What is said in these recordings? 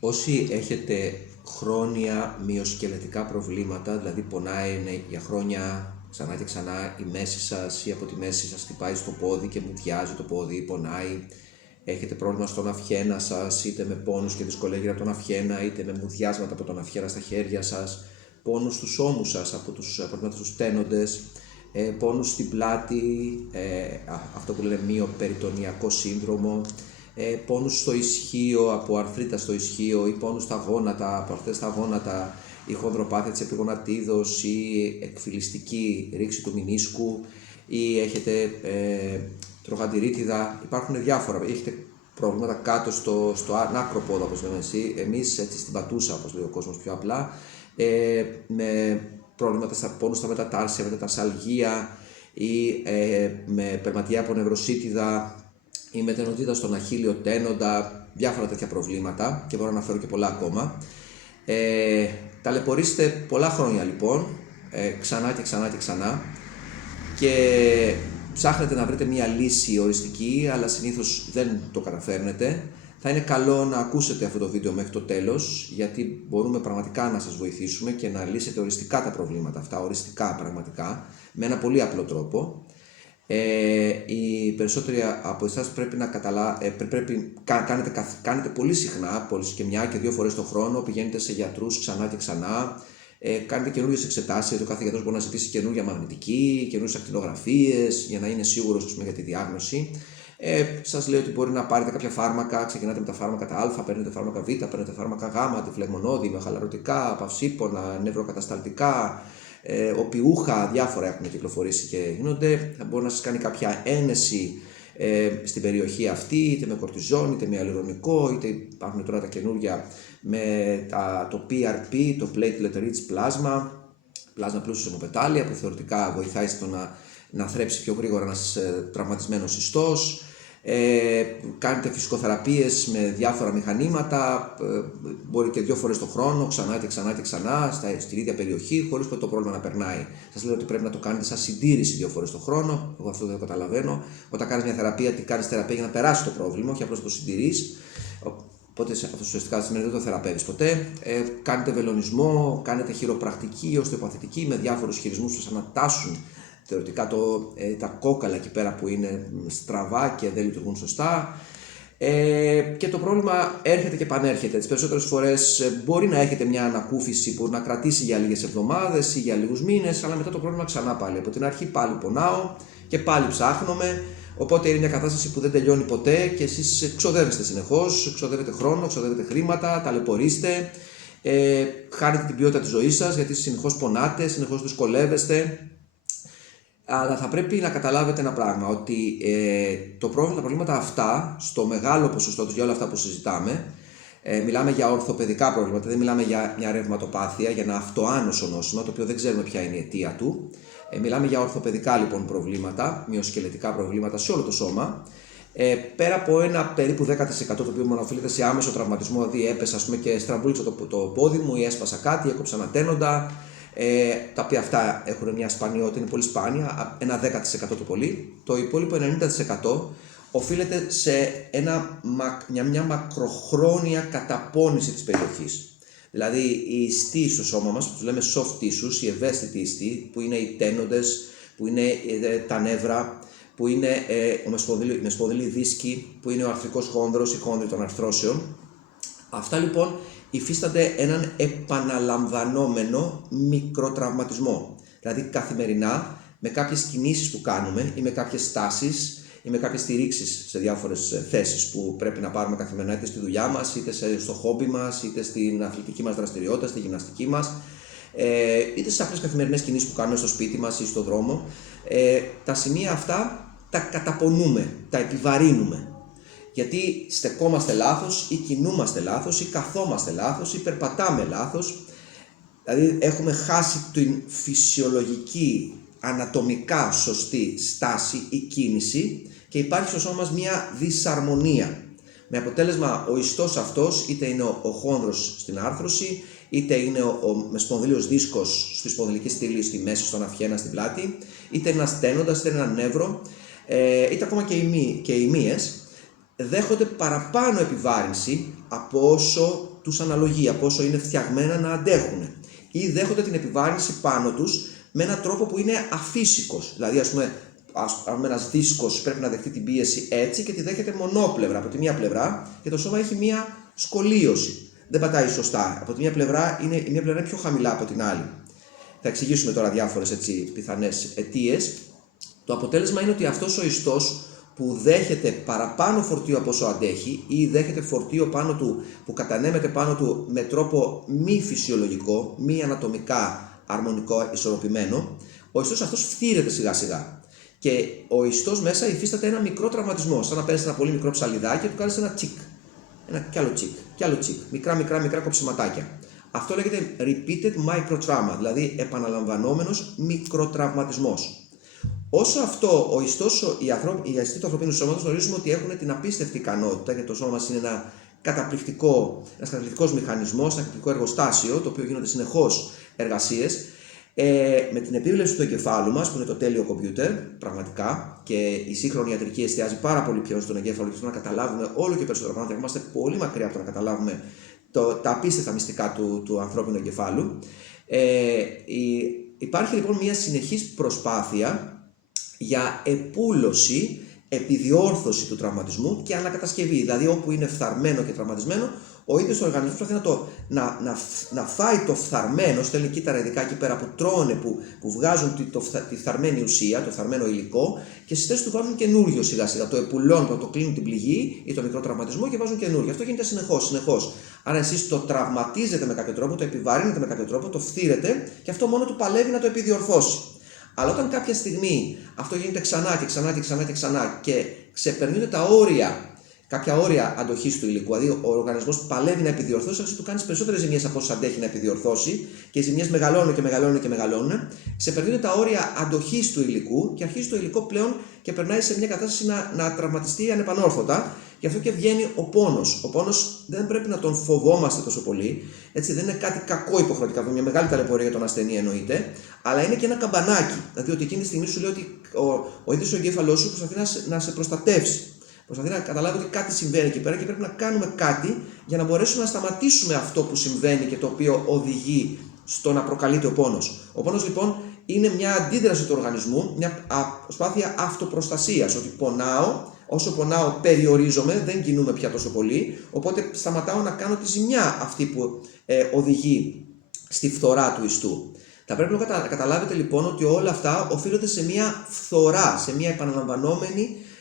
Όσοι έχετε χρόνια μυοσκελετικά προβλήματα, δηλαδή πονάει για χρόνια ξανά και ξανά η μέση σας ή από τη μέση σας χτυπάει στο πόδι και μουδιάζει το πόδι ή πονάει, έχετε πρόβλημα στον αυχένα σας, είτε με πόνους και δυσκολία από τον αυχένα, είτε με μουδιάσματα από τον αυχένα στα χέρια σας, πόνους στους ώμους σας από τους τένοντες, πόνους στην πλάτη, αυτό που λένε μυοπεριτονιακό σύνδρομο, πόνους στο ισχύο από αρθρίτα στο ισχύο ή πόνους στα γόνατα από αρθρίτες στα γόνατα ή χονδροπάθεια της επιγονατίδος ή εκφυλιστική ρήξη του μηνίσκου ή έχετε τροχαντηρίτιδα, υπάρχουν διάφορα, έχετε προβλήματα κάτω στο άκρο πόδο όπως λέμε εμείς, έτσι στην πατούσα όπως λέει ο κόσμος πιο απλά, με προβλήματα στα πόνους στα μετατάρσια, μεταταρσαλγία ή με περματιά από νευροσίτιδα ή με τενοτίδα στον αχίλιο τένοντα, διάφορα τέτοια προβλήματα και μπορώ να αναφέρω και πολλά ακόμα. Ταλαιπωρείστε πολλά χρόνια λοιπόν, ξανά και ξανά και ξανά και ψάχνετε να βρείτε μια λύση οριστική, αλλά συνήθως δεν το καταφέρνετε. Θα είναι καλό να ακούσετε αυτό το βίντεο μέχρι το τέλος, γιατί μπορούμε πραγματικά να σας βοηθήσουμε και να λύσετε οριστικά τα προβλήματα αυτά, οριστικά πραγματικά, με ένα πολύ απλό τρόπο. Οι περισσότεροι από εσάς πρέπει να κάνετε πολύ συχνά, και μια και δύο φορές το χρόνο, πηγαίνετε σε γιατρούς ξανά και ξανά, κάνετε καινούριες εξετάσεις, ο κάθε γιατρός μπορεί να ζητήσει καινούργια μαγνητική, καινούριες ακτινογραφίες για να είναι σίγουρος για τη διάγνωση. Σας λέω ότι μπορεί να πάρετε κάποια φάρμακα, ξεκινάτε με τα φάρμακα τα α, παίρνετε φάρμακα β, παίρνετε φάρμακα γ, αντιφλεγμονώδη, με χαλαρωτικά, παυσίπονα, νευροκατασταλτικά, οπιούχα, διάφορα έχουν κυκλοφορήσει και γίνονται. Θα μπορεί να σας κάνει κάποια ένεση στην περιοχή αυτή, είτε με κορτιζόν, είτε με αλυρονικό, είτε υπάρχουν τώρα τα καινούργια με το PRP, το Platelet Rich Plasma, πλάσμα πλούσιο σε αιμοπετάλια, που θεωρητικά βοηθάει στο να θρέψει πιο γρήγορα ένας τραυματισμένος ιστός. Κάνετε φυσικοθεραπείες με διάφορα μηχανήματα, μπορεί και 2 φορές το χρόνο, ξανά και ξανά και ξανά, στην ίδια περιοχή, χωρίς το πρόβλημα να περνάει. Σας λέω ότι πρέπει να το κάνετε σαν συντήρηση 2 φορές το χρόνο, εγώ αυτό δεν το καταλαβαίνω. Όταν κάνεις μια θεραπεία, τι κάνεις θεραπεία για να περάσει το πρόβλημα, όχι απλώς να το συντηρείς. Οπότε αυτό ουσιαστικά σημαίνει ότι δεν το θεραπεύεις ποτέ. Κάνετε βελονισμό, κάνετε χειροπρακτική, οστεοπαθητική, με διάφορους χειρισμούς που σας ανατάσσουν θεωρητικά τα κόκαλα εκεί πέρα που είναι στραβά και δεν λειτουργούν σωστά. Και το πρόβλημα έρχεται και επανέρχεται. Τις περισσότερες φορές μπορεί να έχετε μια ανακούφιση που να κρατήσει για λίγες εβδομάδες ή για λίγους μήνες, αλλά μετά το πρόβλημα ξανά πάλι. Από την αρχή πάλι πονάω και πάλι ψάχνομαι. Οπότε είναι μια κατάσταση που δεν τελειώνει ποτέ και εσείς ξοδεύεστε συνεχώς, ξοδεύετε χρόνο, ξοδεύετε χρήματα, ταλαιπωρείστε, χάνετε την ποιότητα της ζωής σας γιατί συνεχώς πονάτε, συνεχώς δυσκολεύεστε. Αλλά θα πρέπει να καταλάβετε ένα πράγμα, ότι τα προβλήματα αυτά, στο μεγάλο ποσοστό τους για όλα αυτά που συζητάμε, μιλάμε για ορθοπαιδικά προβλήματα, δεν μιλάμε για μια ρευματοπάθεια, για ένα αυτοάνωσο νόσημα, το οποίο δεν ξέρουμε ποια είναι η αιτία του. Μιλάμε για ορθοπαιδικά λοιπόν προβλήματα, μυοσκελετικά προβλήματα σε όλο το σώμα. Πέρα από ένα περίπου 10% το οποίο μόνο οφείλεται σε άμεσο τραυματισμό, δηλαδή έπεσα και στραμπούληξα το πόδι μου ή έσπασα κάτι, έκοψα ένα τένοντα, τα οποία αυτά έχουν μια σπανιότητα, είναι πολύ σπάνια, ένα 10% το πολύ. Το υπόλοιπο 90% οφείλεται σε μια μακροχρόνια καταπώνηση της περιοχής. Δηλαδή οι ιστοί στο σώμα μας, που τους λέμε soft tissues, οι ευαίσθητοι ιστοί, που είναι οι τένοντες, που είναι τα νεύρα, που είναι οι μεσπονδύλοι δίσκοι, που είναι ο αρθρικός χόνδρος, οι χόνδροι των αρθρώσεων. Αυτά λοιπόν υφίστανται έναν επαναλαμβανόμενο μικροτραυματισμό. Δηλαδή καθημερινά με κάποιες κινήσεις που κάνουμε ή με κάποιες στάσεις ή με κάποιες στηρίξεις σε διάφορες θέσεις που πρέπει να πάρουμε καθημερινά, είτε στη δουλειά μας, είτε στο χόμπι μας, είτε στην αθλητική μας δραστηριότητα, στη γυμναστική μας, είτε στις απλές καθημερινές κινήσεις που κάνουμε στο σπίτι μας ή στον δρόμο. Τα σημεία αυτά τα καταπονούμε, τα επιβαρύνουμε. Γιατί στεκόμαστε λάθος ή κινούμαστε λάθος ή καθόμαστε λάθος ή περπατάμε λάθος. Δηλαδή έχουμε χάσει την φυσιολογική, ανατομικά σωστή στάση ή κίνηση και υπάρχει στο σώμα μας μια δυσαρμονία. Με αποτέλεσμα ο ιστός αυτός είτε είναι ο χόνδρος στην άρθρωση, είτε είναι ο μεσπονδύλιος δίσκος στη σπονδυλική στήλη, στη μέση, στον αυχένα, στην πλάτη, είτε είναι ένας τένοντας, είτε είναι ένα νεύρο, είτε ακόμα και οι μύες. δέχονται παραπάνω επιβάρυνση από όσο τους αναλογεί, από όσο είναι φτιαγμένα να αντέχουν. Ή δέχονται την επιβάρυνση πάνω τους με έναν τρόπο που είναι αφύσικος. Δηλαδή, ας πούμε, ένας δίσκος πρέπει να δεχτεί την πίεση έτσι και τη δέχεται μονόπλευρα από τη μία πλευρά και το σώμα έχει μία σκολίωση. Δεν πατάει σωστά. Από τη μία πλευρά η μία πλευρά είναι πιο χαμηλά από την άλλη. Θα εξηγήσουμε τώρα διάφορες πιθανές αιτίες. Το αποτέλεσμα είναι ότι αυτός ο ιστός που δέχεται παραπάνω φορτίο από όσο αντέχει ή δέχεται φορτίο πάνω του που κατανέμεται πάνω του με τρόπο μη φυσιολογικό, μη ανατομικά αρμονικό, ισορροπημένο, ο ιστός αυτός φθύρεται σιγά σιγά. Και ο ιστός μέσα υφίσταται ένα μικρό τραυματισμό. Σαν να παίρνεις ένα πολύ μικρό ψαλιδάκι και του κάνεις ένα τσικ. Ένα κι άλλο τσικ, κι άλλο τσικ. Μικρά κοψιματάκια. Αυτό λέγεται repeated microtrauma, δηλαδή επαναλαμβανόμενος μικροτραυματισμός. Όσο αυτό ο ιστός, οι αστοί του ανθρωπίνου σώματος γνωρίζουμε ότι έχουν την απίστευτη ικανότητα, γιατί το σώμα μας είναι ένας καταπληκτικός μηχανισμός, ένα καταπληκτικό εργοστάσιο, το οποίο γίνονται συνεχώς εργασίες, με την επίβλεψη του εγκεφάλου μας, που είναι το τέλειο κομπιούτερ, πραγματικά, και η σύγχρονη ιατρική εστιάζει πάρα πολύ πιο στον εγκέφαλο, και να καταλάβουμε όλο και περισσότερα πράγματα. Είμαστε πολύ μακριά από το να καταλάβουμε τα απίστευτα μυστικά του ανθρώπινου εγκεφάλου. Υπάρχει λοιπόν μια συνεχής προσπάθεια για επούλωση, επιδιόρθωση του τραυματισμού και ανακατασκευή. Δηλαδή, όπου είναι φθαρμένο και τραυματισμένο, ο ίδιος ο οργανισμός προσπαθεί να φάει το φθαρμένο, στέλνει κύτταρα ειδικά εκεί πέρα που τρώνε, που βγάζουν τη φθαρμένη ουσία, το φθαρμένο υλικό, και στις θέσεις του βάζουν καινούριο σιγά σιγά. Το επουλώνουν, το κλείνουν την πληγή ή το μικρό τραυματισμό και βάζουν καινούριο. Αυτό γίνεται συνεχώς. Άρα, εσείς το τραυματίζετε με κάποιο τρόπο, το επιβαρύνετε με κάποιο τρόπο, το φθύρετε και αυτό μόνο του παλεύει να το επιδιορθώσει. Αλλά όταν κάποια στιγμή αυτό γίνεται ξανά και ξεπερνούνται τα όρια, κάποια όρια αντοχής του υλικού, δηλαδή ο οργανισμός παλεύει να επιδιορθώσει, αρχίζει να του κάνει περισσότερες ζημιές από όσες αντέχει να επιδιορθώσει και οι ζημιές μεγαλώνουν, ξεπερνούνται τα όρια αντοχής του υλικού και αρχίζει το υλικό πλέον και περνάει σε μια κατάσταση να τραυματιστεί ανεπανόρθωτα. Γι' αυτό και βγαίνει ο πόνος. Ο πόνος δεν πρέπει να τον φοβόμαστε τόσο πολύ. Έτσι, δεν είναι κάτι κακό υποχρεωτικά, μια μεγάλη ταλαιπωρία για τον ασθενή εννοείται, αλλά είναι και ένα καμπανάκι. Δηλαδή, ότι εκείνη τη στιγμή σου λέει ότι ο ίδιος ο εγκέφαλός σου προσπαθεί να σε προστατεύσει. Προσπαθεί να καταλάβει ότι κάτι συμβαίνει εκεί πέρα και πρέπει να κάνουμε κάτι για να μπορέσουμε να σταματήσουμε αυτό που συμβαίνει και το οποίο οδηγεί στο να προκαλείται ο πόνος. Ο πόνος λοιπόν είναι μια αντίδραση του οργανισμού, μια προσπάθεια αυτοπροστασίας. Ότι όσο πονάω περιορίζομαι, δεν κινούμαι πια τόσο πολύ, οπότε σταματάω να κάνω τη ζημιά αυτή που οδηγεί στη φθορά του ιστού. Θα πρέπει να καταλάβετε λοιπόν ότι όλα αυτά οφείλονται σε μια φθορά, σε μια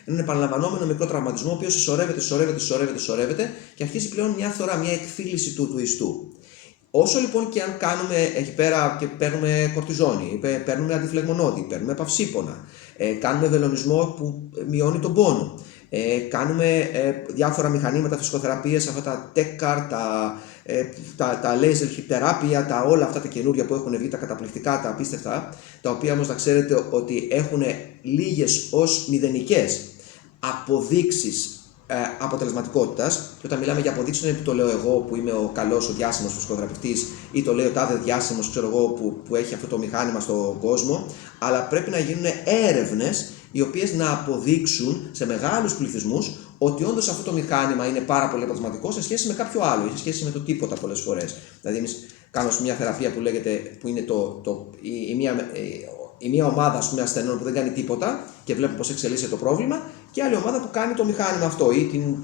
έναν επαναλαμβανόμενο μικρό τραυματισμό, ο οποίος συσσωρεύεται και αρχίζει πλέον μια φθορά, μια εκφύλιση του ιστού. Όσο λοιπόν και αν κάνουμε εκεί πέρα και παίρνουμε κορτιζόνη, παίρνουμε αντιφλεγμονώδη, παίρνουμε παυσίπονα, κάνουμε βελονισμό που μειώνει τον πόνο, κάνουμε διάφορα μηχανήματα φυσικοθεραπείας, αυτά τα TECCAR, τα laser θεραπεία, όλα αυτά τα καινούρια που έχουν βγει, τα καταπληκτικά, τα απίστευτα, τα οποία όμως να ξέρετε ότι έχουν λίγες ως μηδενικές αποδείξεις αποτελεσματικότητας. Και όταν μιλάμε για αποδείξεις, δεν είναι που το λέω εγώ που είμαι ο καλός, ο διάσημος φυσικοθεραπευτής, ή το λέει ο τάδε διάσημος, που έχει αυτό το μηχάνημα στον κόσμο, αλλά πρέπει να γίνουν έρευνες οι οποίες να αποδείξουν σε μεγάλους πληθυσμούς ότι όντως αυτό το μηχάνημα είναι πάρα πολύ αποτελεσματικό σε σχέση με κάποιο άλλο ή σε σχέση με το τίποτα πολλές φορές. Δηλαδή, εμείς κάνουμε μια θεραπεία που είναι η μία ομάδα ασθενών που δεν κάνει τίποτα και βλέπουμε πώς εξελίσσεται το πρόβλημα, και άλλη ομάδα που κάνει το μηχάνημα αυτό ή την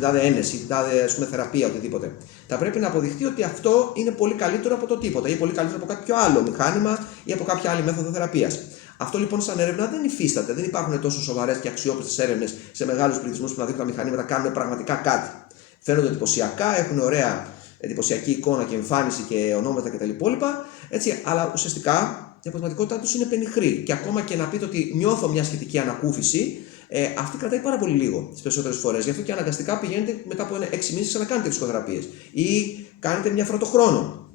τάδε ένεση, την τάδε θεραπεία, οτιδήποτε. Θα πρέπει να αποδειχτεί ότι αυτό είναι πολύ καλύτερο από το τίποτα ή πολύ καλύτερο από κάποιο άλλο μηχάνημα ή από κάποια άλλη μέθοδο θεραπείας. Αυτό λοιπόν σαν έρευνα δεν υφίσταται, δεν υπάρχουν τόσο σοβαρές και αξιόπιστες έρευνες σε μεγάλους πληθυσμούς που να δείχνουν τα μηχανήματα κάνουν πραγματικά κάτι. Φαίνονται εντυπωσιακά, έχουν ωραία εντυπωσιακή εικόνα και εμφάνιση και ονόματα κτλ. Αλλά ουσιαστικά η αποτελεσματικότητά τους είναι πενιχρή. Και ακόμα και να πείτε ότι νιώθω μια σχετική ανακούφιση, αυτή κρατάει πάρα πολύ λίγο τις περισσότερες φορές. Γι' αυτό και αναγκαστικά πηγαίνετε μετά από 6 μήνες και να κάνετε ψυχοθεραπείες ή κάνετε μια φορά το χρόνο.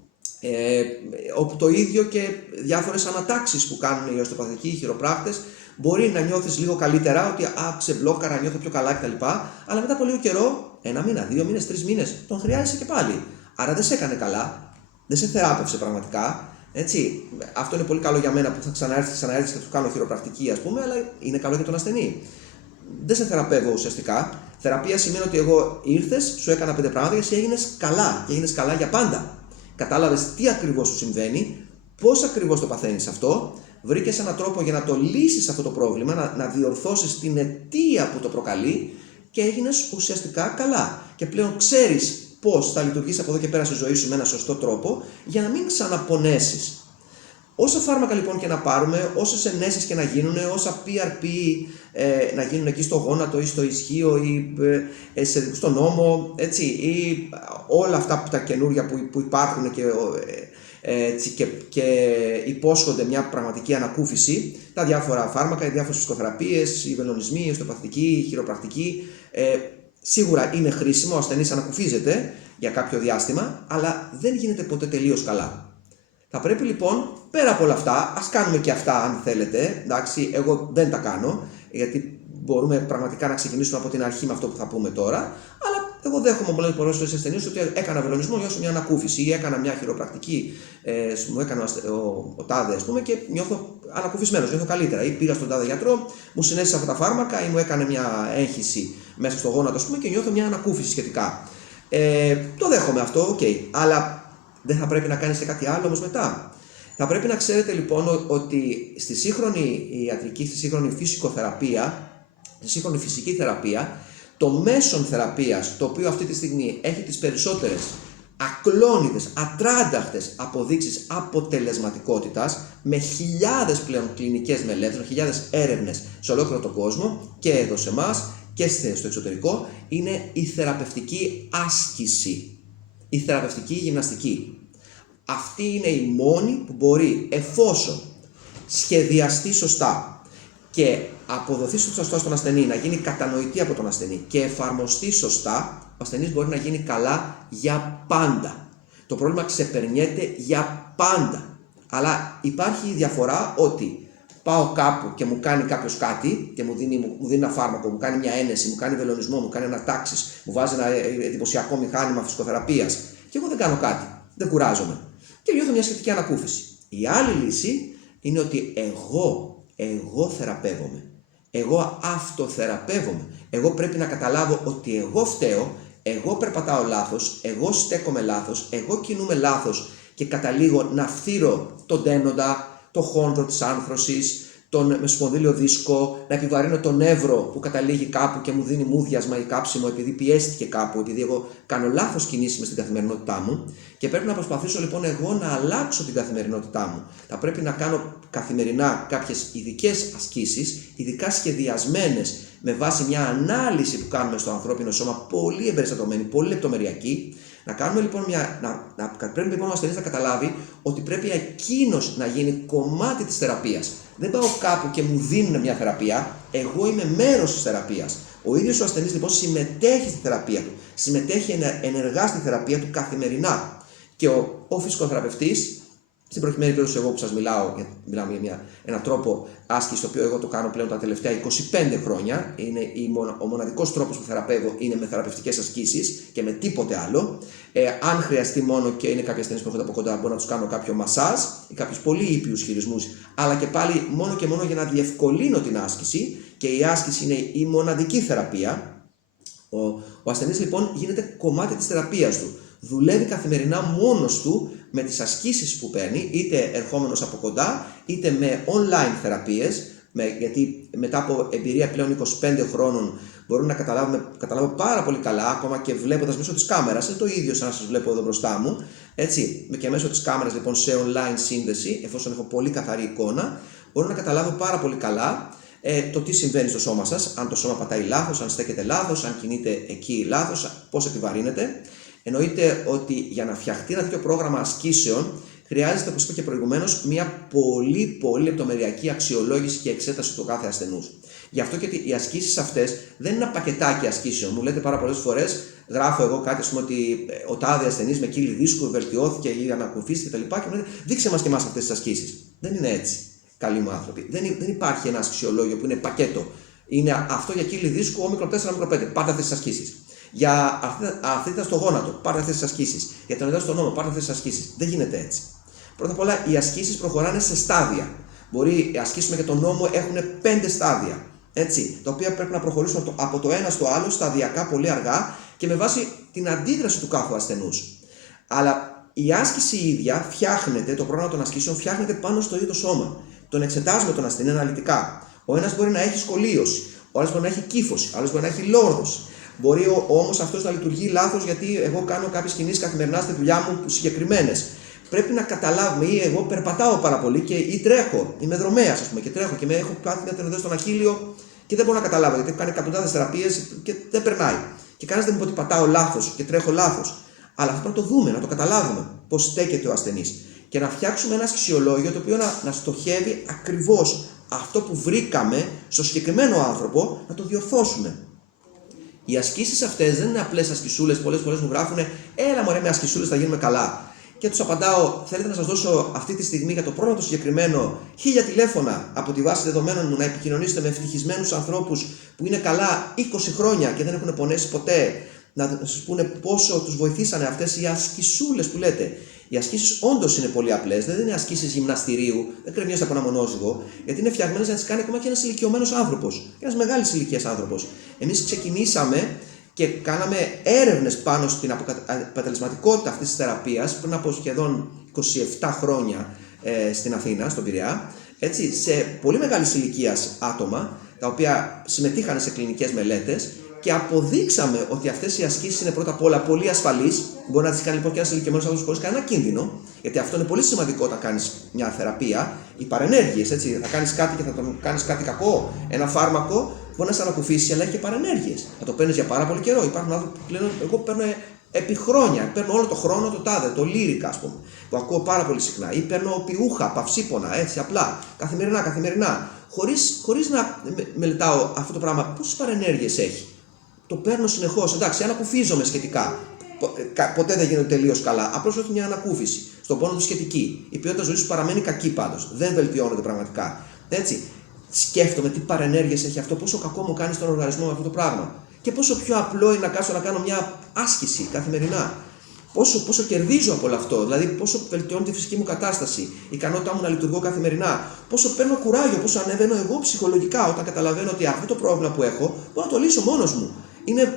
Όπου το ίδιο και διάφορες ανατάξεις που κάνουν οι οστεοπαθικοί, οι χειροπράκτες, μπορεί να νιώθεις λίγο καλύτερα, ότι ξεμπλόκαρα, νιώθω πιο καλά κτλ. Αλλά μετά από λίγο καιρό, 1 μήνα, 2 μήνες, 3 μήνες, τον χρειάζεσαι και πάλι. Άρα δεν σε έκανε καλά, δεν σε θεράπευσε πραγματικά. Έτσι, αυτό είναι πολύ καλό για μένα που θα ξαναέρθεις και θα του κάνω χειροπρακτική, αλλά είναι καλό για τον ασθενή. Δεν σε θεραπεύω ουσιαστικά. Θεραπεία σημαίνει ότι εγώ ήρθες, σου έκανα 5 πράγματα και εσύ έγινες καλά. Και έγινες καλά για πάντα. Κατάλαβες τι ακριβώς σου συμβαίνει, πώς ακριβώς το παθαίνεις αυτό, βρήκες έναν τρόπο για να το λύσεις αυτό το πρόβλημα, να διορθώσεις την αιτία που το προκαλεί και έγινες ουσιαστικά καλά. Και πλέον ξέρεις πώς θα λειτουργήσει από εδώ και πέρα στη ζωή σου με ένα σωστό τρόπο για να μην ξαναπονέσεις. Όσα φάρμακα λοιπόν και να πάρουμε, όσες ενέσεις και να γίνουν, όσα PRP να γίνουν εκεί στο γόνατο ή στο ισχύο ή στον ώμο, έτσι, ή όλα αυτά τα καινούρια που υπάρχουν και υπόσχονται μια πραγματική ανακούφιση, τα διάφορα φάρμακα, οι διάφορες ψυχοθεραπείες, οι βελονισμοί, η οστεοπαθητική, η χειροπρακτική, σίγουρα είναι χρήσιμο, ο ασθενής ανακουφίζεται για κάποιο διάστημα, αλλά δεν γίνεται ποτέ τελείως καλά. Θα πρέπει λοιπόν, πέρα από όλα αυτά, ας κάνουμε και αυτά αν θέλετε, εντάξει, εγώ δεν τα κάνω, γιατί μπορούμε πραγματικά να ξεκινήσουμε από την αρχή με αυτό που θα πούμε τώρα, αλλά εγώ δέχομαι πολλές φορές ασθενείς ότι έκανα βελονισμό, νιώσω μια ανακούφιση ή έκανα μια χειροπρακτική, μου έκανε ο τάδε ας πούμε και νιώθω ανακουφισμένος, νιώθω καλύτερα. Ή πήγα στον τάδε γιατρό, μου συνέστησε αυτά τα φάρμακα ή μου έκανε μια έγχυση μέσα στο γόνατο ας πούμε και νιώθω μια ανακούφιση σχετικά. Το δέχομαι αυτό, ok, αλλά δεν θα πρέπει να κάνεις και κάτι άλλο όμως μετά. Θα πρέπει να ξέρετε λοιπόν ότι στη σύγχρονη ιατρική, στη σύγχρονη φυσικοθεραπεία, στη σύγχρονη φυσική θεραπεία, το μέσον θεραπείας, το οποίο αυτή τη στιγμή έχει τις περισσότερες ακλόνητες, ατράνταχτες αποδείξεις αποτελεσματικότητας, με χιλιάδες πλέον κλινικές μελέτες, με χιλιάδες έρευνες σε ολόκληρο τον κόσμο και εδώ σε εμάς και στο εξωτερικό, είναι η θεραπευτική άσκηση, η θεραπευτική γυμναστική. Αυτή είναι η μόνη που μπορεί, εφόσον σχεδιαστεί σωστά και αποδοθεί σωστά στον ασθενή, να γίνει κατανοητή από τον ασθενή και εφαρμοστεί σωστά, ο ασθενής μπορεί να γίνει καλά για πάντα. Το πρόβλημα ξεπερνιέται για πάντα. Αλλά υπάρχει η διαφορά ότι πάω κάπου και μου κάνει κάποιος κάτι και μου δίνει ένα φάρμακο, μου κάνει μια ένεση, μου κάνει βελονισμό, μου κάνει ανατάξεις, μου βάζει ένα εντυπωσιακό μηχάνημα φυσικοθεραπείας και εγώ δεν κάνω κάτι, δεν κουράζομαι και νιώθω μια σχετική ανακούφιση. Η άλλη λύση είναι ότι εγώ θεραπεύομαι. Εγώ αυτοθεραπεύομαι. Εγώ πρέπει να καταλάβω ότι εγώ φταίω, εγώ περπατάω λάθος, εγώ στέκομαι λάθος, εγώ κινούμαι λάθος και καταλήγω να φθείρω τον τένοντα, το χόνδρο της άνθρωσης, τον μεσοπονδύλιο δίσκο, να επιβαρύνω τον νεύρο που καταλήγει κάπου και μου δίνει μούδιασμα ή κάψιμο επειδή πιέστηκε κάπου, επειδή εγώ κάνω λάθος κινήσεις μες στην καθημερινότητά μου και πρέπει να προσπαθήσω λοιπόν εγώ να αλλάξω την καθημερινότητά μου. Θα πρέπει να κάνω καθημερινά κάποιες ειδικές ασκήσεις, ειδικά σχεδιασμένες με βάση μια ανάλυση που κάνουμε στο ανθρώπινο σώμα, πολύ εμπεριστατωμένη, πολύ λεπτομεριακή. Να κάνουμε λοιπόν πρέπει λοιπόν ο ασθενής να καταλάβει ότι πρέπει εκείνος να γίνει κομμάτι της θεραπείας. Δεν πάω κάπου και μου δίνουν μια θεραπεία, εγώ είμαι μέρος της θεραπείας. Ο ίδιος ο ασθενής λοιπόν συμμετέχει στη θεραπεία του, συμμετέχει ενεργά στη θεραπεία του καθημερινά. Και ο φυσικοθεραπευτής, στην προκειμένη περίπτωση εγώ που σας μιλάμε για έναν τρόπο άσκηση, το οποίο εγώ το κάνω πλέον τα τελευταία 25 χρόνια, είναι ο μοναδικός τρόπος που θεραπεύω είναι με θεραπευτικές ασκήσεις και με τίποτε άλλο. Αν χρειαστεί μόνο και είναι κάποιοι ασθενείς που έρχονται από κοντά, μπορώ να τους κάνω κάποιο μασάζ ή κάποιους πολύ ήπιους χειρισμούς, αλλά και πάλι μόνο και μόνο για να διευκολύνω την άσκηση και η άσκηση είναι η μοναδική θεραπεία. Ο ασθενής λοιπόν γίνεται κομμάτι της θεραπείας του. Δουλεύει καθημερινά μόνος του με τις ασκήσεις που παίρνει, είτε ερχόμενος από κοντά, είτε με online θεραπείες, γιατί μετά από εμπειρία πλέον 25 χρόνων μπορώ να καταλάβω πάρα πολύ καλά, ακόμα και βλέποντας μέσω της κάμερας, είναι το ίδιο σαν να σας βλέπω εδώ μπροστά μου, έτσι, και μέσω της κάμερας λοιπόν σε online σύνδεση, εφόσον έχω πολύ καθαρή εικόνα, μπορώ να καταλάβω πάρα πολύ καλά το τι συμβαίνει στο σώμα σας, αν το σώμα πατάει λάθος, αν στέκεται λάθος, αν κινείται εκεί λάθος, πώς επιβαρύνεται. Εννοείται ότι για να φτιαχτεί ένα τέτοιο πρόγραμμα ασκήσεων χρειάζεται, όπως είπα και προηγουμένως, μια πολύ λεπτομεριακή αξιολόγηση και εξέταση του κάθε ασθενούς. Γι' αυτό και οι ασκήσεις αυτές δεν είναι ένα πακετάκι ασκήσεων. Μου λέτε πάρα πολλές φορές, γράφω εγώ κάτι, ας πούμε, ότι ο τάδε ασθενής με κύλι δίσκου βελτιώθηκε ή ανακουφίστηκε κτλ. Και μου λέτε, δείξε μας και εμάς αυτές τις ασκήσεις. Δεν είναι έτσι, καλοί μου άνθρωποι. Δεν υπάρχει ένα αξιολόγιο που είναι πακέτο. Είναι αυτό για κύλι δίσκου, όμικρο 4, όμικρο 5. Πάρτε αυτές τις ασκήσεις. Για αρθρίτιδα στο γόνατο, πάρτε αυτές τις ασκήσεις. Για τον στον νόμο, πάρτε αυτές τις ασκήσεις. Δεν γίνεται έτσι. Πρώτα απ' όλα, οι ασκήσεις προχωράνε σε στάδια. Μπορεί οι ασκήσεις και τον νόμο έχουν 5 στάδια. Έτσι, τα οποία πρέπει να προχωρήσουν από το ένα στο άλλο σταδιακά, πολύ αργά και με βάση την αντίδραση του κάθε ασθενούς. Αλλά η άσκηση η ίδια φτιάχνεται, το πρόγραμμα των ασκήσεων φτιάχνεται πάνω στο ίδιο το σώμα. Τον εξετάζουμε τον ασθενή αναλυτικά. Ο ένας μπορεί να έχει σκολίωση, ο άλλος μπορεί να έχει κύφωση, ο άλλος μπορεί να έχει λόρδωση. Μπορεί όμως αυτός να λειτουργεί λάθος γιατί εγώ κάνω κάποιες κινήσεις καθημερινά στη δουλειά μου συγκεκριμένες. Πρέπει να καταλάβουμε, ή εγώ περπατάω πάρα πολύ ή τρέχω, είμαι δρομέας ας πούμε και τρέχω και έχω πάθει μια τενοδέα στον Αχίλλειο και δεν μπορώ να καταλάβω γιατί έχω κάνει εκατοντάδες θεραπείες και δεν περνάει. Και κανένας δεν μου πει ότι πατάω λάθος και τρέχω λάθος. Αλλά αυτό πρέπει να το δούμε, να το καταλάβουμε πώς στέκεται ο ασθενής. Και να φτιάξουμε ένα ασκησιολόγιο το οποίο να στοχεύει ακριβώς αυτό που βρήκαμε στο συγκεκριμένο άνθρωπο, να το διορθώσουμε. Οι ασκήσεις αυτές δεν είναι απλές ασκησούλες, πολλές φορές μου γράφουν έλα μωρέ με ασκησούλες θα γίνουμε καλά. Και τους απαντάω, θέλετε να σας δώσω αυτή τη στιγμή για το πρόγραμμα το συγκεκριμένο 1000 τηλέφωνα από τη βάση δεδομένων μου να επικοινωνήσετε με ευτυχισμένους ανθρώπους που είναι καλά 20 χρόνια και δεν έχουν πονέσει ποτέ, να σας πούνε πόσο τους βοηθήσανε αυτές οι ασκησούλες που λέτε. Οι ασκήσεις όντως είναι πολύ απλές, δεν είναι ασκήσεις γυμναστηρίου, δεν κρεμιέστε από ένα μονόζυγο, γιατί είναι φτιαγμένες να τις κάνει ακόμα και ένας ηλικιωμένος άνθρωπος, ένας μεγάλης ηλικίας άνθρωπος. Εμείς ξεκινήσαμε και κάναμε έρευνες πάνω στην αποτελεσματικότητα αυτής της θεραπείας πριν από σχεδόν 27 χρόνια στην Αθήνα, στον Πειραιά, έτσι, σε πολύ μεγάλης ηλικίας άτομα, τα οποία συμμετείχαν σε κλινικές μελέτες και αποδείξαμε ότι αυτές οι ασκήσεις είναι πρώτα απ' όλα πολύ ασφαλείς. Μπορεί να τις κάνει λοιπόν και ένας ηλικιωμένος άνθρωπος χωρίς κανένα κίνδυνο, γιατί αυτό είναι πολύ σημαντικό όταν κάνεις μια θεραπεία. Οι παρενέργειες, έτσι, θα κάνεις κάτι και θα τον κάνεις κάτι κακό. Ένα φάρμακο μπορεί να σε ανακουφίσει, αλλά έχει και παρενέργειες. Θα το παίρνεις για πάρα πολύ καιρό. Υπάρχουν άνθρωποι που λένε: εγώ παίρνω επί χρόνια, παίρνω όλο το χρόνο το τάδε, το λύρικα, ας πούμε, που ακούω πάρα πολύ συχνά. Ή παίρνω πιούχα, παυσίπονα, έτσι απλά, καθημερινά. Χωρίς να μελετάω αυτό το πράγμα, πόσες παρενέργειες έχει. Το παίρνω συνεχώς. Εντάξει, ανακουφίζομαι σχετικά. Ποτέ δεν γίνεται τελείως καλά. Απλώς έχει μια ανακούφιση. Στον πόνο του σχετική. Η ποιότητα ζωής σου παραμένει κακή πάντως. Δεν βελτιώνεται πραγματικά. Έτσι. Σκέφτομαι τι παρενέργειες έχει αυτό, πόσο κακό μου κάνει στον οργανισμό με αυτό το πράγμα. Και πόσο πιο απλό είναι να κάτσω να κάνω μια άσκηση καθημερινά. Πόσο κερδίζω από όλο αυτό, δηλαδή πόσο βελτιώνει τη φυσική μου κατάσταση, η ικανότητά μου να λειτουργώ καθημερινά, πόσο παίρνω κουράγιο, πόσο ανεβαίνω εγώ ψυχολογικά όταν καταλαβαίνω ότι αυτό το πρόβλημα που έχω μπορώ να το λύσω μόνος μου.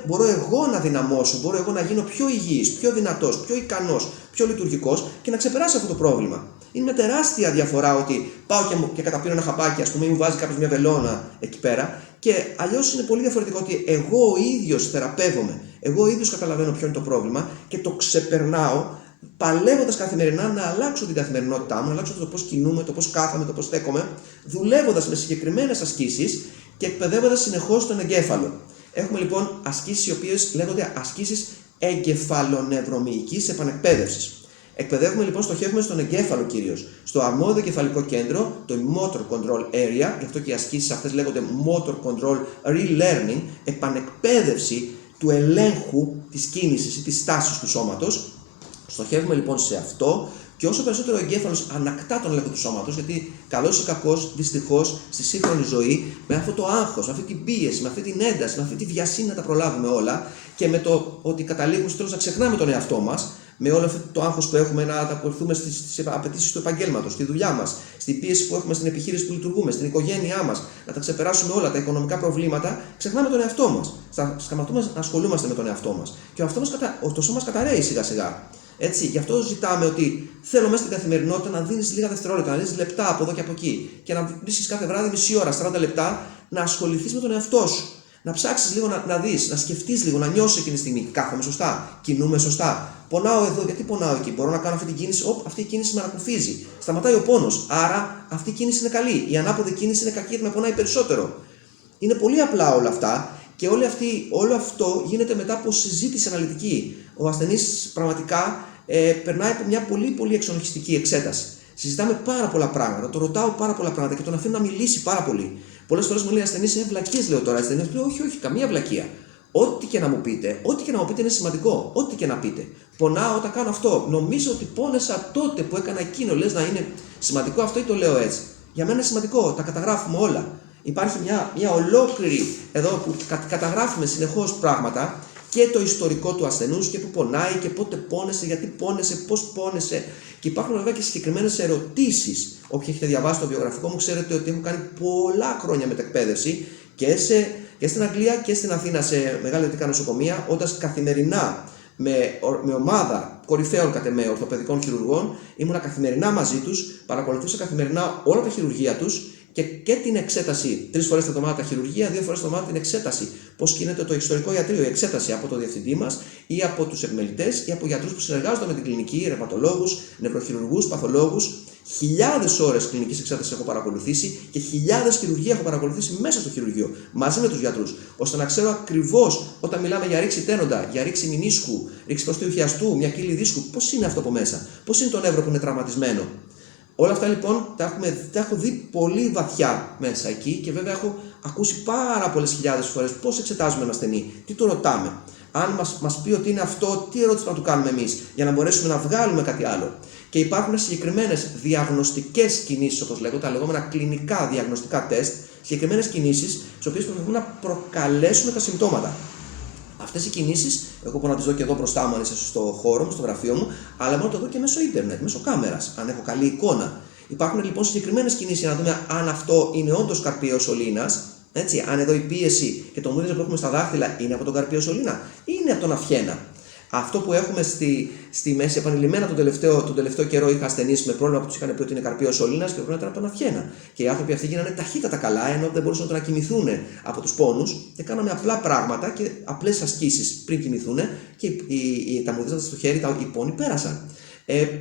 Μπορώ εγώ να δυναμώσω, μπορώ εγώ να γίνω πιο υγιής, πιο δυνατός, πιο ικανός, πιο λειτουργικός και να ξεπεράσω αυτό το πρόβλημα. Είναι μια τεράστια διαφορά ότι πάω και καταπίνω ένα χαπάκι, ας πούμε, ή μου βάζει κάποιος μια βελόνα εκεί πέρα. Και αλλιώς είναι πολύ διαφορετικό ότι εγώ ο ίδιος θεραπεύομαι, εγώ ο ίδιος καταλαβαίνω ποιο είναι το πρόβλημα και το ξεπερνάω, παλεύοντας καθημερινά να αλλάξω την καθημερινότητά μου, να αλλάξω το πώς κινούμαι, το πώς κάθομαι, το πώς στέκομαι, δουλεύοντας με συγκεκριμένες ασκήσεις και εκπαιδεύοντας συνεχώς τον εγκέφαλο. Έχουμε λοιπόν ασκήσεις οι οποίες λέγονται ασκήσεις εγκεφαλονευρομυϊκής επανεκπαίδευσης. Εκπαιδεύουμε λοιπόν, στοχεύουμε στον εγκέφαλο κυρίως, στο αρμόδιο κεφαλικό κέντρο, το motor control area, γι' αυτό και οι ασκήσεις αυτές λέγονται motor control relearning, επανεκπαίδευση του ελέγχου της κίνησης ή της στάσης του σώματος. Στοχεύουμε λοιπόν σε αυτό και όσο περισσότερο ο εγκέφαλος ανακτά τον έλεγχο του σώματος, γιατί καλός ή κακός, δυστυχώς, στη σύγχρονη ζωή, με αυτό το άγχος, με αυτή την πίεση, με αυτή την ένταση, με αυτή τη βιασύνη να τα προλάβουμε όλα και με το ότι καταλήγουμε στο τέλος να ξεχνάμε τον εαυτό μας, με όλο αυτό το άγχος που έχουμε να ανταποκριθούμε στις απαιτήσεις του επαγγέλματος, στη δουλειά μας, στην πίεση που έχουμε στην επιχείρηση που λειτουργούμε, στην οικογένειά μας, να τα ξεπεράσουμε όλα τα οικονομικά προβλήματα, ξεχνάμε τον εαυτό μας. Σταματούμε να ασχολούμαστε με τον εαυτό μας. Και το σώμα μας καταραίει σιγά-σιγά. Έτσι, γι' αυτό ζητάμε ότι θέλω μέσα στην καθημερινότητα να δίνεις λίγα δευτερόλεπτα, να δίνεις λεπτά από εδώ και από εκεί και να βρίσκεις κάθε βράδυ μισή ώρα, 40 λεπτά, να ασχοληθείς με τον εαυτό σου. Να ψάξεις λίγο να δεις, να σκεφτείς λίγο, να νιώσεις εκείνη τη στιγμή. Κάθομαι σωστά, κινούμε σωστά. Πονάω εδώ, γιατί πονάω εκεί. Μπορώ να κάνω αυτή την κίνηση. Αυτή η κίνηση με ανακουφίζει. Σταματάει ο πόνος. Άρα αυτή η κίνηση είναι καλή. Η ανάποδη κίνηση είναι κακή γιατί με πονάει περισσότερο. Είναι πολύ απλά όλα αυτά και όλο αυτό γίνεται μετά από συζήτηση αναλυτική. Ο ασθενής πραγματικά περνάει από μια πολύ πολύ εξονυχιστική εξέταση. Συζητάμε πάρα πολλά πράγματα, το ρωτάω πάρα πολλά πράγματα και τον αφήνω να μιλήσει πάρα πολύ. Πολλές φορές μου λέει ασθενής, βλακίες λέω τώρα. Ασθενής λέω, όχι, καμία βλακεία. Ό,τι και να μου πείτε, είναι σημαντικό. Ό,τι και να πείτε. Πονάω όταν κάνω αυτό. Νομίζω ότι πόνεσα τότε που έκανα εκείνο. Λες να είναι σημαντικό αυτό ή το λέω έτσι. Για μένα είναι σημαντικό, τα καταγράφουμε όλα. Υπάρχει μια ολόκληρη εδώ που καταγράφουμε συνεχώς πράγματα και το ιστορικό του ασθενούς και που πονάει και πότε πόνεσε, γιατί πόνεσε, πώς πόνεσε. Και υπάρχουν βέβαια και συγκεκριμένες ερωτήσεις. Όποιοι έχετε διαβάσει το βιογραφικό μου, ξέρετε ότι έχω κάνει πολλά χρόνια μετεκπαίδευση Και στην Αγγλία και στην Αθήνα σε μεγάλα ιδιωτικά νοσοκομεία, όντας καθημερινά με ομάδα κορυφαίων κατ' εμέ ορθοπαιδικών χειρουργών, ήμουνα καθημερινά μαζί τους, παρακολουθούσα καθημερινά όλα τα χειρουργεία τους και την εξέταση. 3 φορές την εβδομάδα τα χειρουργεία, 2 φορές την εβδομάδα την εξέταση. Πώς γίνεται το εξωτερικό ιατρείο, η εξέταση από το διευθυντή μας ή από τους επιμελητές ή από γιατρούς που συνεργάζονται με την κλινική, ρευματολόγους, νευροχειρουργούς, παθολόγους. Χιλιάδες ώρες κλινικής εξέτασης έχω παρακολουθήσει και χιλιάδες χειρουργία έχω παρακολουθήσει μέσα στο χειρουργείο, μαζί με τους γιατρούς, ώστε να ξέρω ακριβώς όταν μιλάμε για ρήξη τένοντα, για ρήξη μηνίσκου, ρήξη προστίου χιαστού, μια κύλη δίσκου, πώς είναι αυτό από μέσα, πώς είναι το νεύρο που είναι τραυματισμένο. Όλα αυτά λοιπόν τα έχω δει πολύ βαθιά μέσα εκεί και βέβαια έχω ακούσει πάρα πολλές χιλιάδες φορές πώς εξετάζουμε έναν ασθενή, τι το ρωτάμε. Αν μας πει ότι είναι αυτό, τι ερώτηση να του κάνουμε εμείς για να μπορέσουμε να βγάλουμε κάτι άλλο. Και υπάρχουν συγκεκριμένες διαγνωστικές κινήσεις, όπως λέγω, τα λεγόμενα κλινικά διαγνωστικά τεστ, συγκεκριμένες κινήσεις, στις οποίες προσπαθούμε να προκαλέσουμε τα συμπτώματα. Αυτές οι κινήσεις, εγώ μπορώ να τις δω και εδώ μπροστά μου, αν είσαι στο χώρο μου, στο γραφείο μου, αλλά μπορώ να το δω και μέσω ίντερνετ, μέσω κάμερας, αν έχω καλή εικόνα. Υπάρχουν λοιπόν συγκεκριμένες κινήσεις για να δούμε αν αυτό είναι όντως καρπείο σωλήνας. Έτσι, αν εδώ η πίεση και το μούδισμα που έχουμε στα δάχτυλα είναι από τον καρπείο σωλήνα ή είναι από τον αυχένα. Αυτό που έχουμε στη μέση επανειλημμένα τον τελευταίο καιρό, είχα ασθενείς με πρόβλημα που τους είχαν πει ότι είναι καρπείο σωλήνας και πρέπει να ήταν από τον αυχένα. Και οι άνθρωποι αυτοί γίνανε ταχύτατα καλά, ενώ δεν μπορούσαν να κοιμηθούν από τους πόνους και κάναμε απλά πράγματα και απλές ασκήσεις πριν κοιμηθούν και τα μουδίσματα στο χέρι, οι πόνοι πέρασαν.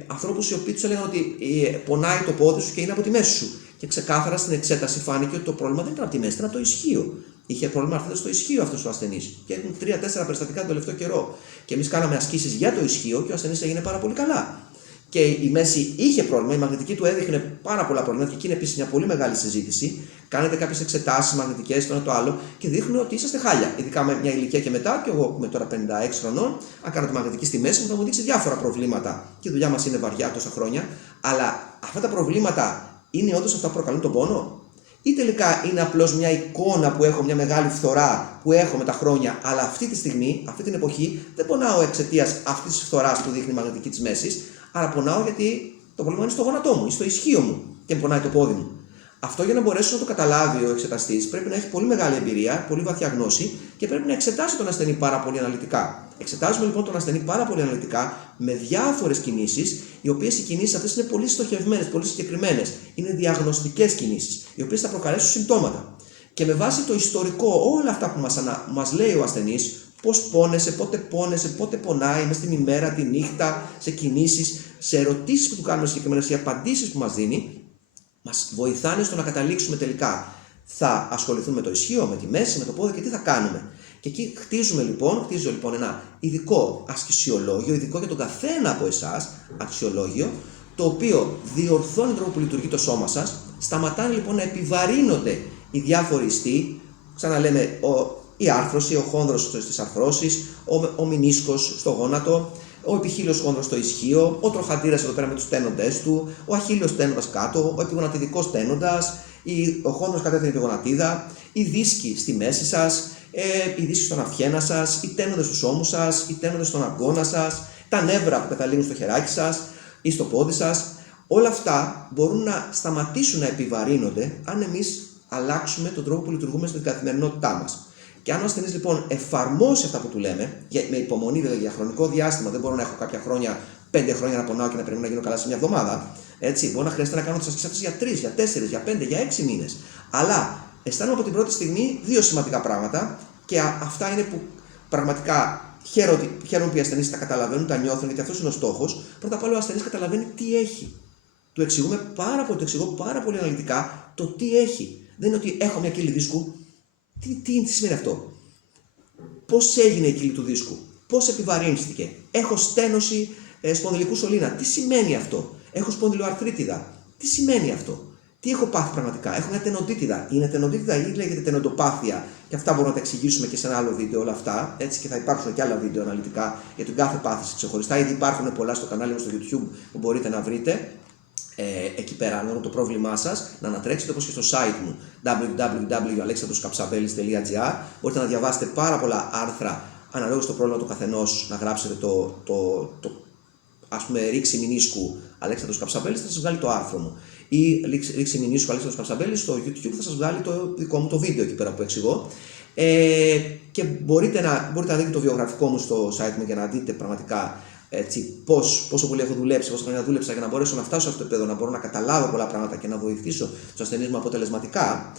Ανθρώπους οι οποίοι τους έλεγαν ότι πονάει το πόδι σου και είναι από τη μέση σου. Και ξεκάθαρα στην εξέταση φάνηκε ότι το πρόβλημα δεν ήταν από τη μέση, ήταν από το ισχύο. Είχε πρόβλημα αρθρίτιδα στο ισχύο αυτός ο ασθενής. Και έχουν 3-4 περιστατικά τον τελευταίο καιρό. Και εμείς κάναμε ασκήσεις για το ισχύο και ο ασθενής έγινε πάρα πολύ καλά. Και η μέση είχε πρόβλημα, η μαγνητική του έδειχνε πάρα πολλά προβλήματα και εκεί είναι επίσης μια πολύ μεγάλη συζήτηση. Κάνετε κάποιες εξετάσεις μαγνητικές, το ένα το άλλο και δείχνουν ότι είσαστε χάλια. Ειδικά με μια ηλικία και μετά, και εγώ είμαι τώρα 56 χρονών, αν κάνω τη μαγνητική στη μέση μου θα μου δείξει διάφορα προβλήματα. Και η δουλειά μας είναι βαριά τόσα χρόνια. Αλλά αυτά τα προβλήματα είναι όντως αυτά που προκαλούν τον πόνο, ή τελικά είναι απλώς μια εικόνα που έχω, μια μεγάλη φθορά που έχω με τα χρόνια, αλλά αυτή τη στιγμή, αυτή την εποχή, δεν πονάω εξαιτίας αυτής της φθοράς που δείχνει η μαγνητική της μέσης, αλλά πονάω γιατί το πρόβλημα είναι στο γόνατό μου ή στο ισχύο μου και πονάει το πόδι μου. Αυτό για να μπορέσει να το καταλάβει ο εξεταστής πρέπει να έχει πολύ μεγάλη εμπειρία, πολύ βαθιά γνώση και πρέπει να εξετάσει τον ασθενή πάρα πολύ αναλυτικά. Εξετάζουμε λοιπόν τον ασθενή πάρα πολύ αναλυτικά με διάφορες κινήσεις, οι οποίες οι κινήσεις αυτές είναι πολύ στοχευμένες, πολύ συγκεκριμένες. Είναι διαγνωστικές κινήσεις, οι οποίες θα προκαλέσουν συμπτώματα. Και με βάση το ιστορικό, όλα αυτά που μας λέει ο ασθενής, πώς πόνεσε, πότε πονάει, μες την ημέρα, τη νύχτα, σε κινήσεις, σε ερωτήσεις που του κάνουμε συγκεκριμένες, οι απαντήσεις που μας δίνει, μας βοηθάνε στο να καταλήξουμε τελικά. Θα ασχοληθούμε με το ισχύο, με τη μέση, με το πόδι και τι θα κάνουμε. Και εκεί χτίζω λοιπόν ένα ειδικό ασκησιολόγιο, ειδικό για τον καθένα από εσάς αξιολόγιο, το οποίο διορθώνει τον τρόπο που λειτουργεί το σώμα σας, σταματάνε λοιπόν να επιβαρύνονται οι διάφοροι ιστοί, ξαναλέμε η άρθρωση, ο χόνδρος στις αρθρώσεις, ο μηνίσκος στο γόνατο, ο επιχείλιος χόνδρος στο ισχύο, ο τροχαντήρας εδώ πέρα με τους τένοντες του, ο αχίλιος τένοντας κάτω, ο επιγονατιδικός τένοντας, ο χόνδρος κατά την επιγονατίδα, οι δίσκοι στη μέση σας, οι δίσκοι στον αυχένα σας, οι τένοντες στους ώμους σας, οι τένοντες στον αγκώνα σας, τα νεύρα που καταλήγουν στο χεράκι σας ή στο πόδι σας. Όλα αυτά μπορούν να σταματήσουν να επιβαρύνονται αν εμείς αλλάξουμε τον τρόπο που λειτουργούμε στην καθημερινότητά μας. Και αν ο ασθενής λοιπόν εφαρμόσει αυτά που του λέμε, με υπομονή βέβαια για χρονικό διάστημα, δεν μπορώ να έχω κάποια χρόνια, 5 χρόνια να πονάω και να περιμένω να γίνω καλά σε μια εβδομάδα. Έτσι, μπορεί να χρειάζεται να κάνω τις ασκήσεις αυτές για 3, για 4, για 5, για 6 μήνες. Αλλά αισθάνομαι από την πρώτη στιγμή 2 σημαντικά πράγματα και αυτά είναι που πραγματικά χαίρομαι που οι ασθενείς τα καταλαβαίνουν, τα νιώθουν, γιατί αυτός είναι ο στόχος. Πρώτα απ' όλα ο ασθενής καταλαβαίνει τι έχει. Του εξηγώ πάρα πολύ αναλυτικά το τι έχει. Δεν είναι ότι έχω μια κύλη δίσκου. Τι σημαίνει αυτό? Πώς έγινε η κύλη του δίσκου? Πώς επιβαρύνστηκε? Έχω στένωση σπονδυλικού σωλήνα. Τι σημαίνει αυτό? Έχω σπονδυλοαρθρίτιδα. Τι σημαίνει αυτό? Τι έχω πάθει πραγματικά? Έχω μια τενοντίτιδα. Είναι τενοντίτιδα ή λέγεται τενοντοπάθεια? Και αυτά μπορούμε να τα εξηγήσουμε και σε ένα άλλο βίντεο όλα αυτά. Έτσι, και θα υπάρξουν και άλλα βίντεο αναλυτικά για την κάθε πάθηση ξεχωριστά. Ήδη υπάρχουν πολλά στο κανάλι μου στο YouTube που μπορείτε να βρείτε. Εκεί πέρα, αν το πρόβλημά σας, να ανατρέξετε, όπως και στο site μου www.alexandroskapsabelis.gr. Μπορείτε να διαβάσετε πάρα πολλά άρθρα αναλόγως στο πρόβλημα του καθενός, να γράψετε ας πούμε ρήξη μηνίσκου Αλέξανδρος Καψαβέλης, θα σας βγάλει το άρθρο μου. Ή ρίξει μηνύσου Αλέξανδρος Καψαμπέλης στο YouTube, θα σας βγάλει το δικό μου το βίντεο εκεί πέρα που εξηγώ. Και μπορείτε να δείτε το βιογραφικό μου στο site μου για να δείτε πραγματικά πόσο πολύ έχω δουλέψει, πόσα χρόνια δούλεψα για να μπορέσω να φτάσω σε αυτό το επίπεδο, να μπορώ να καταλάβω πολλά πράγματα και να βοηθήσω τους ασθενείς μου αποτελεσματικά.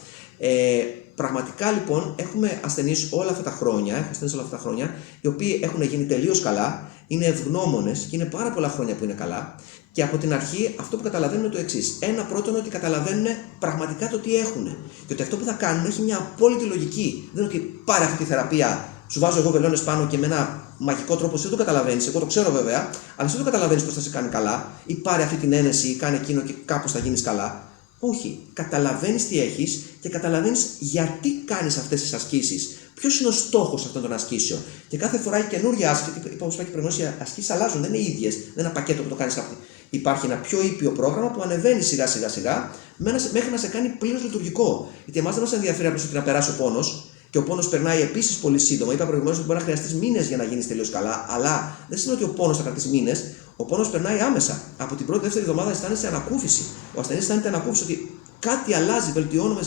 Πραγματικά λοιπόν έχουμε ασθενείς όλα αυτά τα χρόνια, οι οποίοι έχουν γίνει τελείως καλά, είναι ευγνώμονες και είναι πάρα πολλά χρόνια που είναι καλά. Και από την αρχή αυτό που καταλαβαίνουν είναι το εξής. Ένα πρώτο είναι ότι καταλαβαίνουν πραγματικά το τι έχουν. Και ότι αυτό που θα κάνουν έχει μια απόλυτη λογική. Δεν είναι ότι πάρε αυτή τη θεραπεία, σου βάζω εγώ βελόνες πάνω και με ένα μαγικό τρόπο, εσύ δεν το καταλαβαίνεις. Εγώ το ξέρω βέβαια, αλλά εσύ δεν το καταλαβαίνεις πώς θα σε κάνει καλά. Ή πάρε αυτή την ένεση, ή κάνε εκείνο και κάπως θα γίνεις καλά. Όχι. Καταλαβαίνεις τι έχεις και καταλαβαίνεις γιατί κάνεις αυτές τις ασκήσεις. Ποιος είναι ο στόχος αυτών των ασκήσεων. Και κάθε φορά η καινούργια άσκηση, όπως είπα και προηγουμένως, οι ασκήσεις αλλάζουν, δεν είναι οι ίδιες. Δεν είναι ένα πακέτο που το κάνεις αυτή. Υπάρχει ένα πιο ήπιο πρόγραμμα που ανεβαίνει σιγά σιγά μέχρι να σε κάνει πλήρως λειτουργικό. Γιατί εμάς δεν μας ενδιαφέρει απλώς ότι να περάσει ο πόνος. Και ο πόνος περνάει επίσης πολύ σύντομα. Είπα προηγουμένως ότι μπορεί να χρειαστείς μήνες για να γίνεις τελείως καλά, αλλά δεν σημαίνει ότι ο πόνος θα κρατήσει μήνες. Ο πόνος περνάει άμεσα. Από την πρώτη-δεύτερη εβδομάδα αισθάνεσαι ανακούφιση. Ο ασθενής αισθάνεται ανακούφιση ότι κάτι αλλάζει, βελτιώνουμε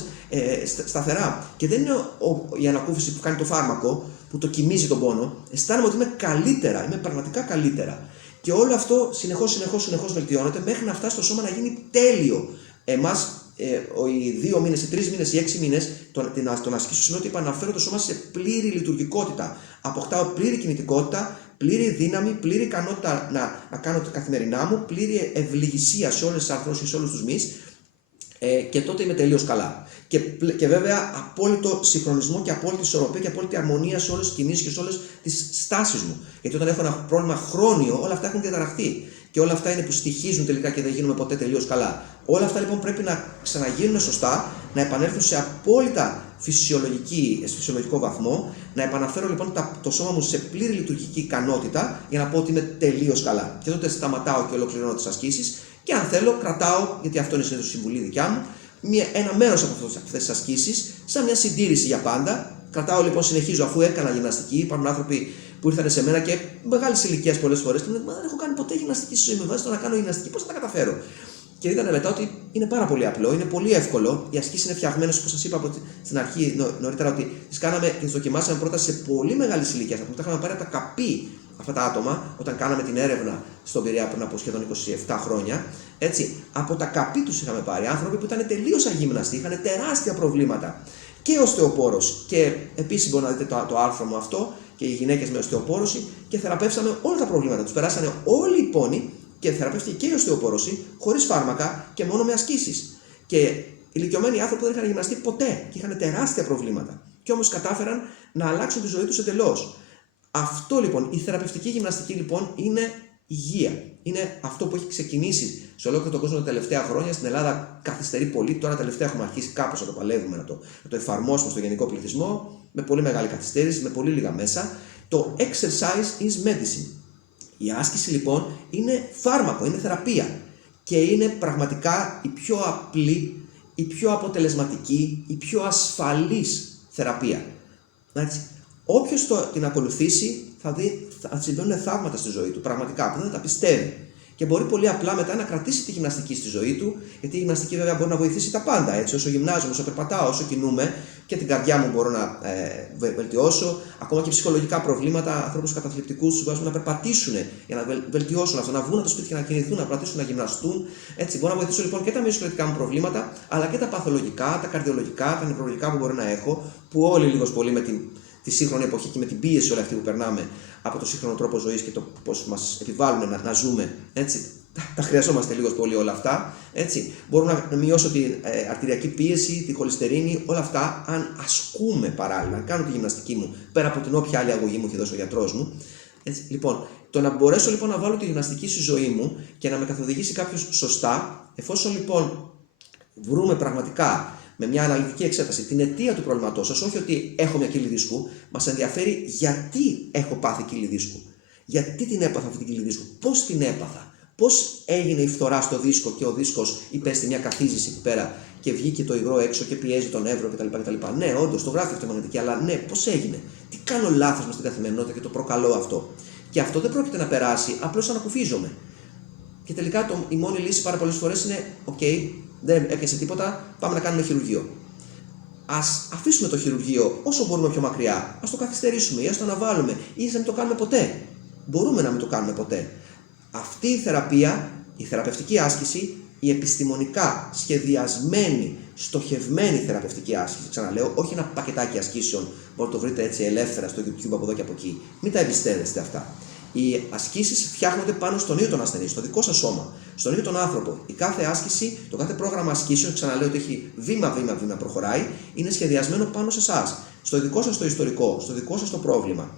σταθερά. Και δεν είναι η ανακούφιση που κάνει το φάρμακο, που το κοιμίζει τον πόνο. Αισθάνομαι ότι είμαι καλύτερα, είμαι πραγματικά καλύτερα. Και όλο αυτό συνεχώς βελτιώνεται μέχρι να φτάσει το σώμα να γίνει τέλειο. Εμάς, οι 2 μήνες, οι 3 μήνες, οι 6 μήνες των ασκήσεων σημαίνει ότι επαναφέρω το σώμα σε πλήρη λειτουργικότητα. Αποκτάω πλήρη κινητικότητα, πλήρη δύναμη, πλήρη ικανότητα να κάνω τα καθημερινά μου, πλήρη ευληγησία σε όλες τις αρθρώσεις, σε όλους τους μυς. Και τότε είμαι τελείως καλά. Και βέβαια απόλυτο συγχρονισμό και απόλυτη ισορροπία και απόλυτη αρμονία σε όλες τις κινήσεις και σε όλες τις στάσεις μου. Γιατί όταν έχω ένα πρόβλημα χρόνιο, όλα αυτά έχουν διαταραχθεί. Και όλα αυτά είναι που στοιχίζουν τελικά και δεν γίνουμε ποτέ τελείως καλά. Όλα αυτά λοιπόν πρέπει να ξαναγίνουν σωστά, να επανέλθουν σε απόλυτα φυσιολογικό βαθμό, να επαναφέρω λοιπόν το σώμα μου σε πλήρη λειτουργική ικανότητα για να πω ότι είμαι τελείως καλά. Και τότε σταματάω και ολοκληρώνω τις ασκήσεις. Και αν θέλω, κρατάω, γιατί αυτό είναι συνήθως συμβουλή δικιά μου, ένα μέρος από αυτές τις ασκήσεις, σαν μια συντήρηση για πάντα. Κρατάω λοιπόν, συνεχίζω αφού έκανα γυμναστική. Υπάρχουν άνθρωποι που ήρθαν σε μένα και μεγάλης ηλικίας πολλές φορές και μου λένε: Μα δεν έχω κάνει ποτέ γυμναστική στη ζωή μου. Βάζω να κάνω γυμναστική, πώς θα τα καταφέρω. Και είδανε μετά ότι είναι πάρα πολύ απλό, είναι πολύ εύκολο. Οι ασκήσεις είναι φτιαγμένες, όπως σας είπα στην αρχή νωρίτερα, ότι τις κάναμε και τις δοκιμάσαμε πρώτα σε πολύ μεγάλης ηλικίας. Τα είχαμε πάρει από τα καπί αυτά τα άτομα, όταν κάναμε την έρευνα στον Πειραιά πριν από σχεδόν 27 χρόνια. Έτσι, από τα καπί τους είχαμε πάρει άνθρωποι που ήταν τελείως αγύμναστοι, είχαν τεράστια προβλήματα. Και οστεοπόρωση. Και επίσης μπορείτε να δείτε το άρθρο μου αυτό, και οι γυναίκες με οστεοπόρωση, και θεραπεύσαμε όλα τα προβλήματα. Τους περάσανε όλοι οι πόνοι και θεραπεύτηκε και η οστεοπόρωση, χωρίς φάρμακα και μόνο με ασκήσεις. Και ηλικιωμένοι άνθρωποι δεν είχαν γυμναστεί ποτέ και είχαν τεράστια προβλήματα. Και όμως κατάφεραν να αλλάξουν τη ζωή τους εντελώς. Αυτό λοιπόν, η θεραπευτική γυμναστική λοιπόν είναι υγεία. Είναι αυτό που έχει ξεκινήσει σε ολόκληρο τον κόσμο τα τελευταία χρόνια. Στην Ελλάδα καθυστερεί πολύ. Τώρα τελευταία έχουμε αρχίσει κάπως να το παλεύουμε, να το εφαρμόσουμε στο γενικό πληθυσμό. Με πολύ μεγάλη καθυστέρηση, με πολύ λίγα μέσα. Το exercise is medicine. Η άσκηση λοιπόν είναι φάρμακο, είναι θεραπεία. Και είναι πραγματικά η πιο απλή, η πιο αποτελεσματική, η πιο ασφαλής θεραπεία. Έτσι. Όποιος την ακολουθήσει θα δει, θα συμβαίνουν θαύματα στη ζωή του, πραγματικά, που δεν τα πιστεύει. Και μπορεί πολύ απλά μετά να κρατήσει τη γυμναστική στη ζωή του, γιατί η γυμναστική βέβαια μπορεί να βοηθήσει τα πάντα. Έτσι. Όσο γυμνάζομαι, όσο περπατάω, όσο κινούμαι, και την καρδιά μου μπορώ να βελτιώσω. Ακόμα και ψυχολογικά προβλήματα, ανθρώπους καταθλιπτικούς τους βάζουν να περπατήσουν για να βελτιώσουν αυτό, να βγουν από το σπίτι και να κινηθούν, να περπατήσουν, να γυμναστούν. Έτσι. Μπορώ να βοηθήσω λοιπόν και τα μυοσκελετικά μου προβλήματα, αλλά και τα παθολογικά, τα καρδιολογικά, τα νευρολογικά που μπορεί να έχω, που όλοι λίγος πολύ με τη σύγχρονη εποχή και με την πίεση όλη αυτή που περνάμε από το σύγχρονο τρόπο ζωής και το πώς μας επιβάλλουν να ζούμε, έτσι, τα χρειαζόμαστε λίγο πολύ όλα αυτά. Έτσι. Μπορώ να μειώσω την αρτηριακή πίεση, τη χολυστερίνη, όλα αυτά, αν ασκούμε παράλληλα, αν κάνω τη γυμναστική μου πέρα από την όποια άλλη αγωγή μου έχει δώσει ο γιατρός μου. Έτσι. Λοιπόν, το να μπορέσω λοιπόν να βάλω τη γυμναστική στη ζωή μου και να με καθοδηγήσει κάποιος σωστά, εφόσον λοιπόν βρούμε πραγματικά με μια αναλυτική εξέταση την αιτία του προβλήματός σας, όχι ότι έχω μια κύλη δίσκου, μας ενδιαφέρει γιατί έχω πάθει κύλη δίσκου. Γιατί την έπαθα αυτή την κύλη δίσκου, πώς την έπαθα, πώς έγινε η φθορά στο δίσκο και ο δίσκος υπέστη μια καθίζηση εκεί πέρα και βγήκε το υγρό έξω και πιέζει τον εύρο κτλ. Ναι, όντως το γράφει αυτό η μαγνητική, αλλά ναι, πώς έγινε, τι κάνω λάθος μες στην καθημερινότητα και το προκαλώ αυτό. Και αυτό δεν πρόκειται να περάσει, απλώς ανακουφίζομαι. Και τελικά η μόνη λύση πάρα πολλές φορές είναι, OK, δεν έπιασε τίποτα, πάμε να κάνουμε χειρουργείο. Ας αφήσουμε το χειρουργείο όσο μπορούμε πιο μακριά, ας το καθυστερήσουμε ή ας το αναβάλουμε ή ας να μην το κάνουμε ποτέ. Μπορούμε να μην το κάνουμε ποτέ. Αυτή η θεραπεία, η θεραπευτική άσκηση, η επιστημονικά σχεδιασμένη, στοχευμένη θεραπευτική άσκηση, ξαναλέω, όχι ένα πακετάκι ασκήσεων, μπορείτε να το βρείτε έτσι ελεύθερα στο YouTube από εδώ και από εκεί. Μην τα εμπιστεύεστε αυτά. Οι ασκήσεις φτιάχνονται πάνω στον ίδιο τον ασθενή, στο δικό σας σώμα, στον ίδιο τον άνθρωπο. Η κάθε άσκηση, το κάθε πρόγραμμα ασκήσεων, ξαναλέω ότι έχει βήμα-βήμα προχωράει, είναι σχεδιασμένο πάνω σε εσάς, στο δικό σας το ιστορικό, στο δικό σας το πρόβλημα.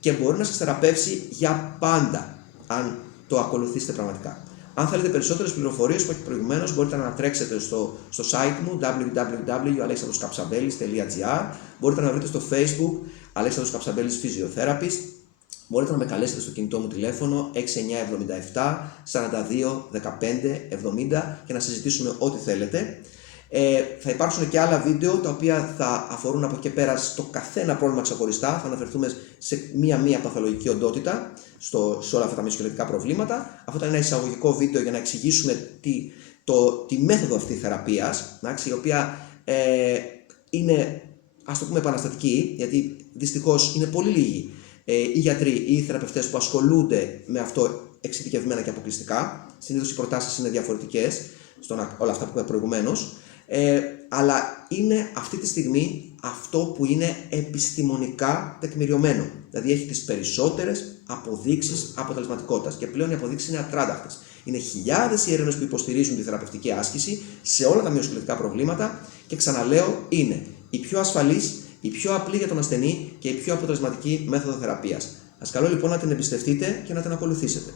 Και μπορεί να σας θεραπεύσει για πάντα, αν το ακολουθήσετε πραγματικά. Αν θέλετε περισσότερες πληροφορίες που έχει προηγουμένως, μπορείτε να τρέξετε στο site μου www.alexandroskapsabelis.gr. Μπορείτε να βρείτε στο Facebook Αλέξανδρος Καψαμπέλης Physiotherapist. Μπορείτε να με καλέσετε στο κινητό μου τηλέφωνο 6977 42 15 70 και να συζητήσουμε ό,τι θέλετε. Θα υπάρξουν και άλλα βίντεο τα οποία θα αφορούν από εκεί πέρα στο καθένα πρόβλημα ξεχωριστά. Θα αναφερθούμε σε μία παθολογική οντότητα, σε όλα αυτά τα μυοσκελετικά προβλήματα. Αυτό ήταν ένα εισαγωγικό βίντεο για να εξηγήσουμε τη μέθοδο αυτή θεραπείας, η οποία είναι, ας το πούμε, επαναστατική, γιατί δυστυχώς είναι πολύ λίγοι οι γιατροί ή οι θεραπευτές που ασχολούνται με αυτό εξειδικευμένα και αποκλειστικά. Συνήθως οι προτάσεις είναι διαφορετικές, όλα αυτά που είπα προηγουμένως. Αλλά είναι αυτή τη στιγμή αυτό που είναι επιστημονικά τεκμηριωμένο. Δηλαδή έχει τις περισσότερες αποδείξεις αποτελεσματικότητας και πλέον οι αποδείξεις είναι ατράνταχτες. Είναι χιλιάδες οι έρευνες που υποστηρίζουν τη θεραπευτική άσκηση σε όλα τα μυοσκελετικά προβλήματα και ξαναλέω είναι η πιο ασφαλής, η πιο απλή για τον ασθενή και η πιο αποτελεσματική μέθοδο θεραπείας. Σας καλώ λοιπόν να την εμπιστευτείτε και να την ακολουθήσετε.